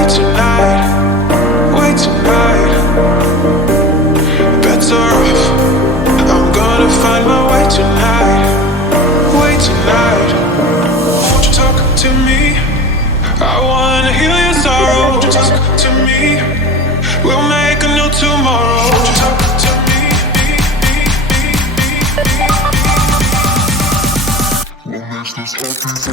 way tonight, way tonight. Bets are off, I'm gonna find my way tonight, way tonight. Won't you talk to me? I wanna heal your sorrow. Won't you talk to me? We'll make a new tomorrow. Won't you talk to me? What makes this happy?